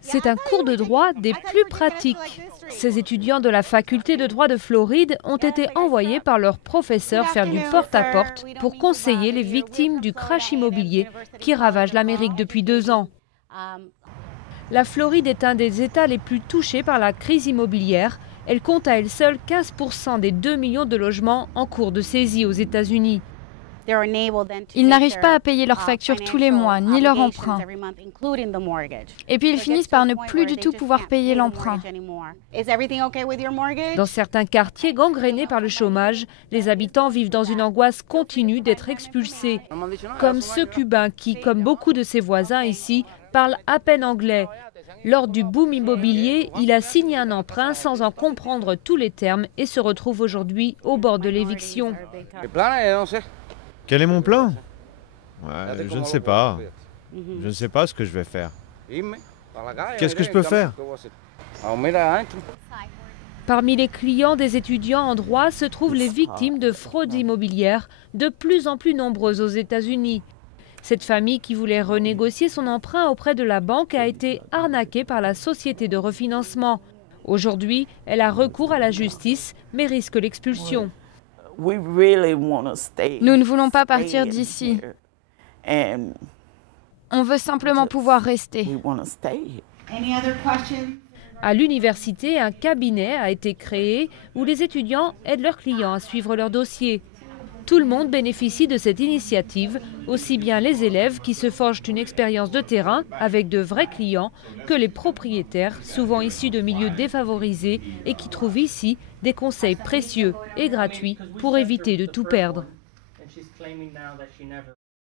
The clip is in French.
C'est un cours de droit des plus pratiques. Ces étudiants de la faculté de droit de Floride ont été envoyés par leur professeur faire du porte-à-porte pour conseiller les victimes du crash immobilier qui ravage l'Amérique depuis 2 ans. La Floride est un des États les plus touchés par la crise immobilière. Elle compte à elle seule 15% des 2 millions de logements en cours de saisie aux États-Unis. Ils n'arrivent pas à payer leurs factures tous les mois, ni leur emprunt. Et puis ils finissent par ne plus du tout pouvoir payer l'emprunt. Dans certains quartiers gangrénés par le chômage, les habitants vivent dans une angoisse continue d'être expulsés. Comme ce Cubain qui, comme beaucoup de ses voisins ici, parle à peine anglais. Lors du boom immobilier, il a signé un emprunt sans en comprendre tous les termes et se retrouve aujourd'hui au bord de l'éviction. Quel est mon plan? Je ne sais pas. Je ne sais pas ce que je vais faire. Qu'est-ce que je peux faire? Parmi les clients des étudiants en droit se trouvent les victimes de fraudes immobilières, de plus en plus nombreuses aux États-Unis. Cette famille qui voulait renégocier son emprunt auprès de la banque a été arnaquée par la société de refinancement. Aujourd'hui, elle a recours à la justice, mais risque l'expulsion. Nous ne voulons pas partir d'ici. On veut simplement pouvoir rester. À l'université, un cabinet a été créé où les étudiants aident leurs clients à suivre leur dossier. Tout le monde bénéficie de cette initiative, aussi bien les élèves qui se forgent une expérience de terrain avec de vrais clients que les propriétaires, souvent issus de milieux défavorisés et qui trouvent ici des conseils précieux et gratuits pour éviter de tout perdre.